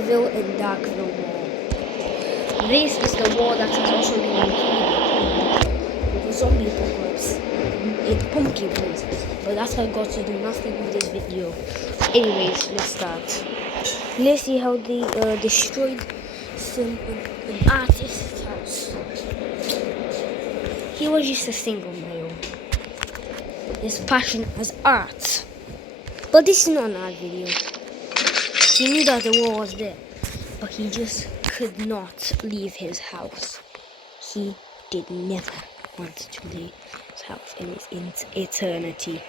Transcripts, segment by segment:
Evil and Darkville Wall. This is the wall that has also been included in the zombie apocalypse in pumpkin places, but that has got to do nothing with this video. Anyways, let's start. Let's see how they destroyed an artist's house. He was just a single male. His passion was art. But this is not an art video. He knew that the wall was there, but he just could not leave his house. He did never want to leave his house in eternity.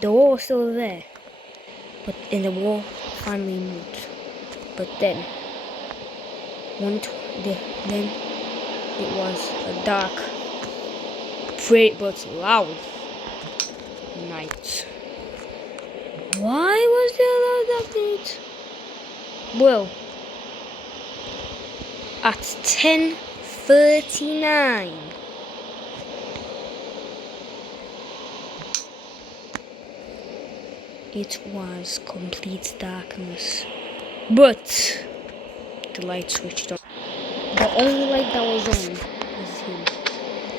The wall was still there, and the wall finally moved. But then it was a dark, but loud night. Why was there a loud night? Well, at 10:39, it was complete darkness, but the light switched on. The only light that was on was him,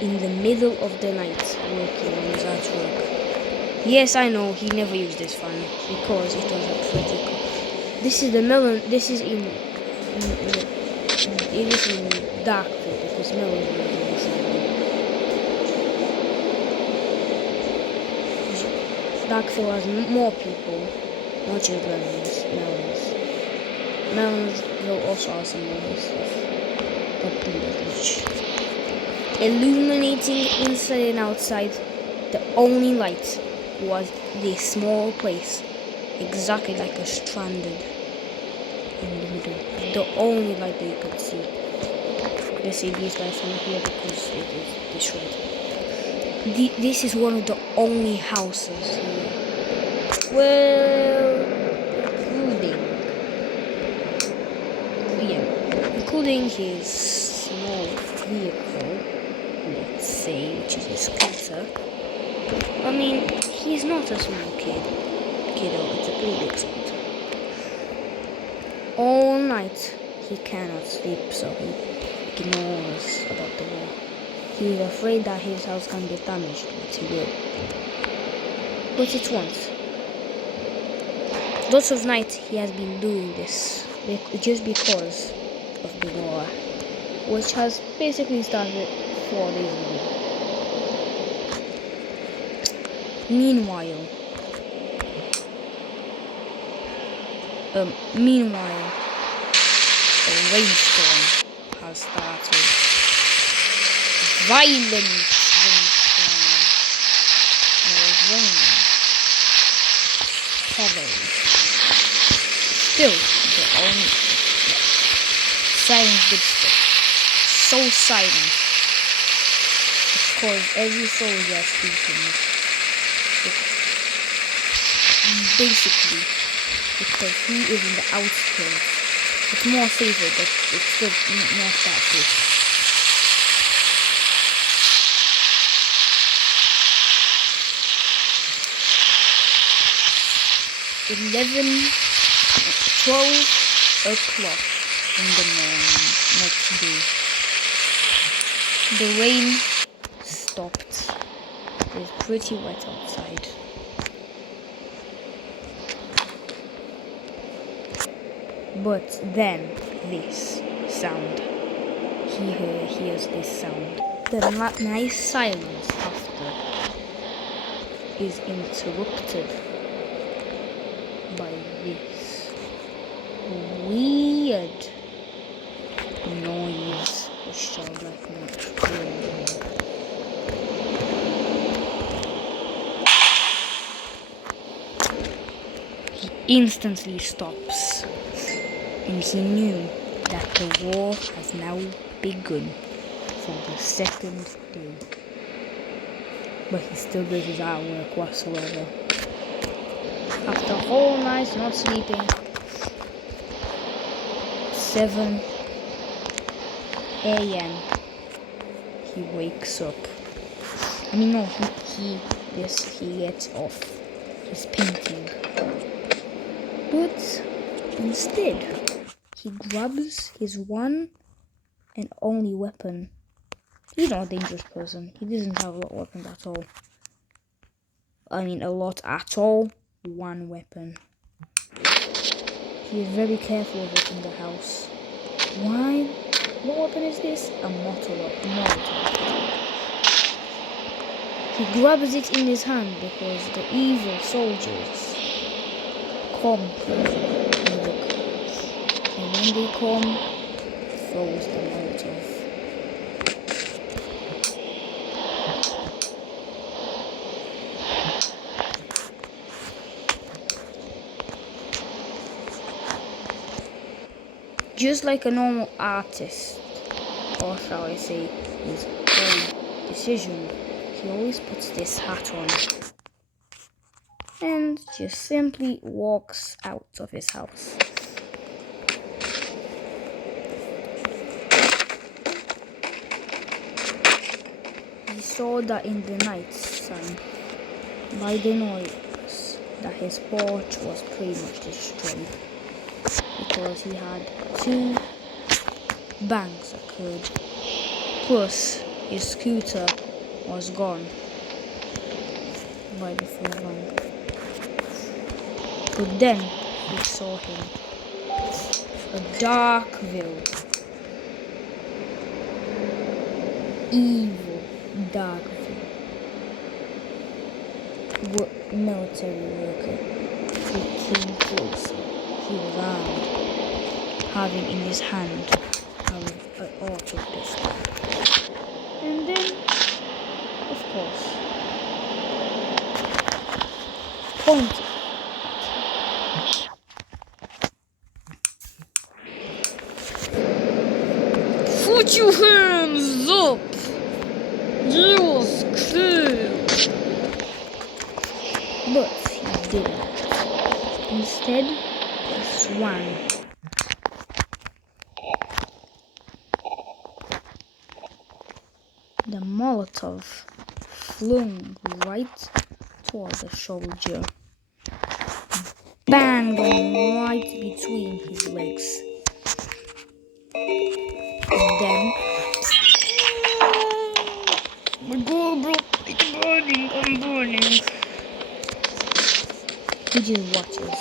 in the middle of the night, working on his artwork. Yes, I know, he never used this fan, because it was a pretty cool. This is the melon, this is in Darkville, because melon is in this area. Darkville has more people, not just melons. Melons will also have some other stuff, but not much. Illuminating inside and outside, the only light was this small place, exactly like a stranded in the middle. The only light that you could see. Let's say these guys from here because it is destroyed. This is one of the only houses here. Well, including his small vehicle, let's say, which is a scooter. I mean, he's not a small kiddo, it's a pretty big scooter. All night, he cannot sleep, so he ignores about the war. He is afraid that his house can get damaged, but he will. But it won't. Lots of nights he has been doing this, just because of the war, which has basically started 4 days ago. Meanwhile, a rainstorm has started. Violent rainstorm. It was raining heavily. Still, the only silence did stop. So silent. Of course, every soldier speaking. Basically, because he is in the outskirts. It's more safer, but it's still not that safe. $11, 12 o'clock in the morning next day. The rain stopped. It's pretty wet outside. But then this sound. He hears this sound. The nice silence after is interrupted by this weird noise, which sounds like not real. He instantly stops. And he knew that the war has now begun for the second day. But he still does his artwork whatsoever. After a whole night not sleeping, 7 a.m. he wakes up. I mean, no, he gets off his painting. But Instead, he grabs his one and only weapon. He's not a dangerous person. He doesn't have a lot of weapons at all. I mean, a lot at all. One weapon. He is very careful of it in the house. Why? What weapon is this? A Molotov. He grabs it in his hand because the evil soldiers come closer and look. And when they come, throws the Molotov. Just like a normal artist, or shall I say, his own decision, he always puts this hat on and just simply walks out of his house. He saw that in the night sun, by the noise, that his porch was pretty much destroyed because he had 2 bangs occurred, plus his scooter was gone by the 4 bang. But then he saw him, a dark villain, evil dark villain, military worker. He came closer. He was armed, having in his hand an auto pistol. And then, of course, pointed. Put your hands up! You was killed! But he didn't. Instead, he swung. The Molotov flung right toward the soldier. Banged him right between his legs. And then, my God, bro, I'm burning. He just watches.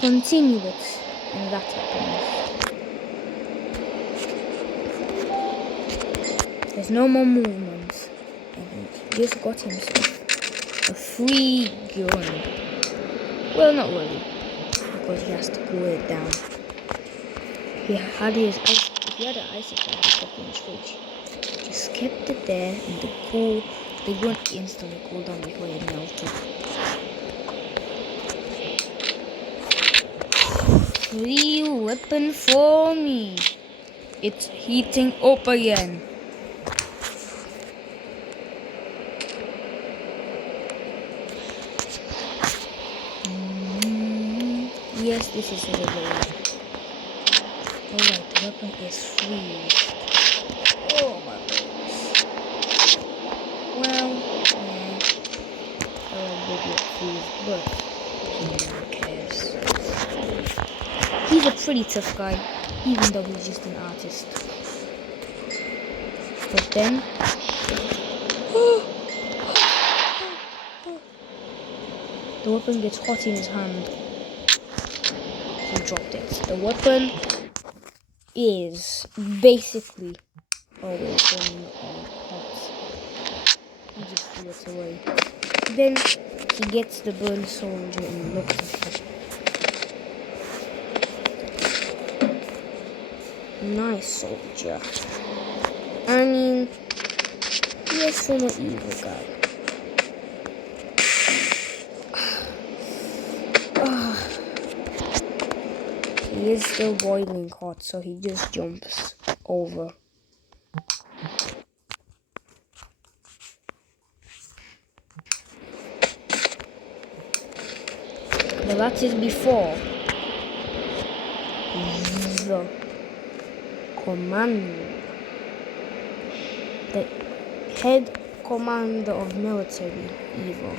Continue it, and that happens. There's no more movement, and he just got himself a free gun. Well, not really, because he has to cool it down. He had an icy fire kept in his fridge. Just kept it there, and the gun instantly cooled down before it melted. Free weapon for me. It's heating up again. Yes, this is a regular. Alright, the weapon is freezed. Oh my goodness. Well, yeah. I like freeze, but he never cares. He's a pretty tough guy, even though he's just an artist. But then, the weapon gets hot in his hand. He dropped it. The weapon is basically always running on hot. He just threw it away. Then he gets the burned soldier and looks at him. Nice soldier. I mean, yes, I'm an evil guy. He is still boiling hot, so he just jumps over. But that is before the command. The head commander of military evil.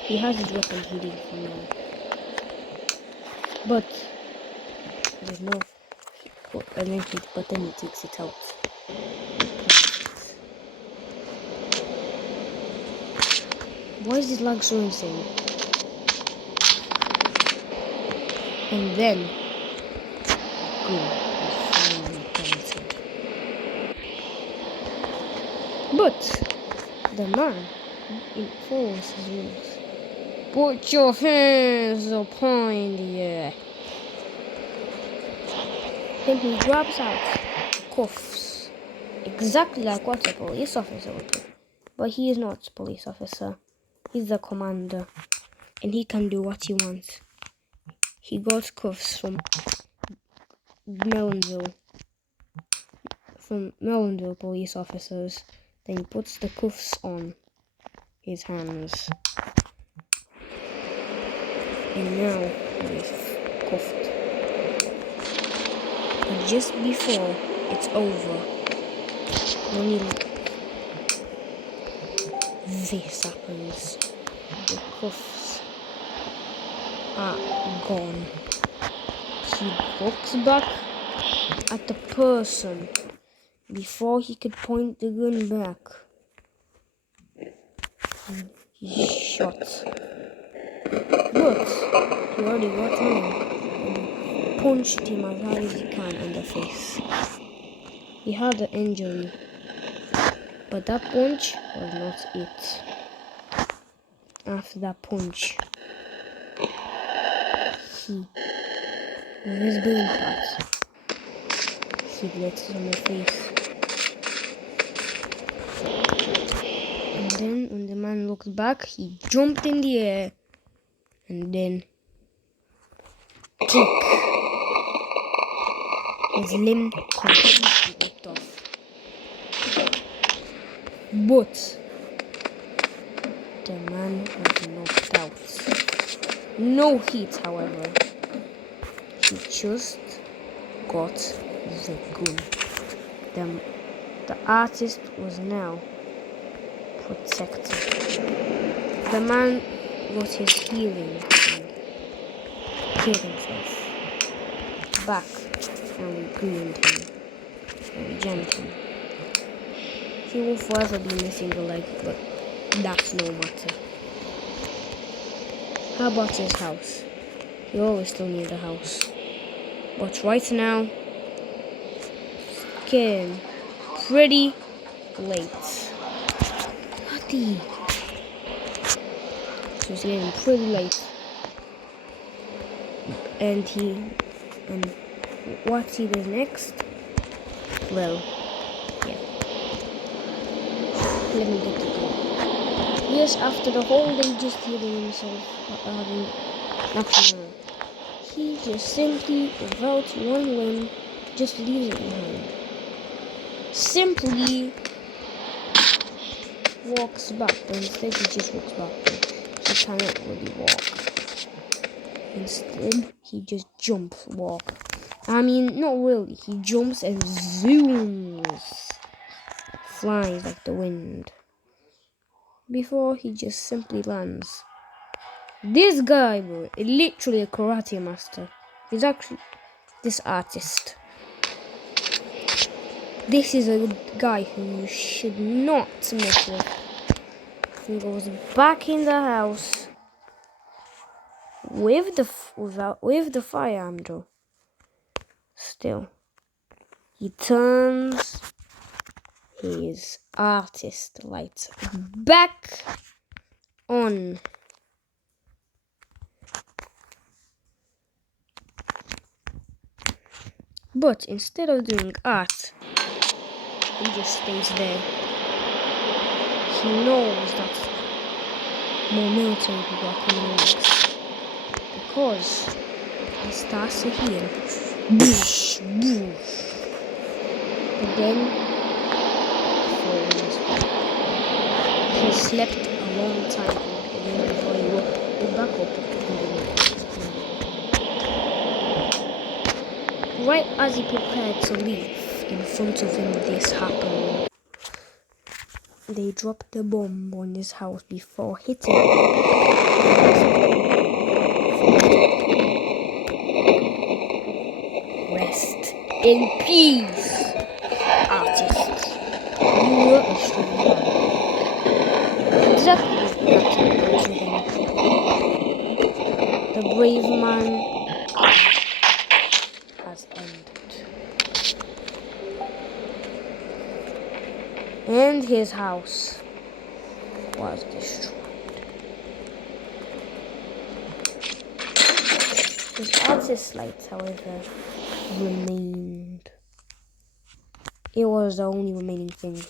He has his weapon hidden from now. But there's no but then he takes it out. Why is this lag so insane? And then Goon is finally planted. But the man follows his rules. Put your hands up in the air. Then he grabs out cuffs, exactly like what a police officer would do. But he is not a police officer. He's the commander, and he can do what he wants. He got cuffs from Melonville police officers. Then he puts the cuffs on his hands. And now he is cuffed. And just before it's over, this happens. The cuffs are gone. He looks back at the person before he could point the gun back. He's shot. But he already got him and punched him as hard as he can in the face. He had an injury, but that punch was not it. After that punch, with his burn part, he bled on the face. And then when the man looked back, he jumped in the air and then kick. His limb completely ripped off. But the man was knocked out. No hit, however. He just got the gun. The artist was now protected. The man got his healing and killed himself back, and we greened him and we jammed him. He will forever be missing a leg, but that's no matter. How about his house? He always still need a house. But right now, it's getting pretty late. Bloody. So it's getting pretty late. And what he does next? Well, yeah. Let me get to go. Yes, after the whole day just healing himself, he just simply, without one limb, just leaves it behind. Simply walks back, but instead he just walks back. He cannot really walk. Instead, he just walks. I mean, not really. He jumps and zooms. Flies like the wind. Before he just simply lands. This guy, bro, is literally a karate master. He's actually this artist. This is a guy who you should not mess with. He goes back in the house with the firearm, though. Still, he turns his artist lights back on. But instead of doing art, he just stays there. He knows that more military people are coming next. Because he starts to hear boosh, boosh. But then he slept a long time before he woke back up. Right as he prepared to leave, in front of him this happened. They dropped the bomb on his house before hitting him. Rest in peace, artist. You were a strong man. Exactly that the brave man has ended. And his house was destroyed. His artist lights, however, remained. It was the only remaining thing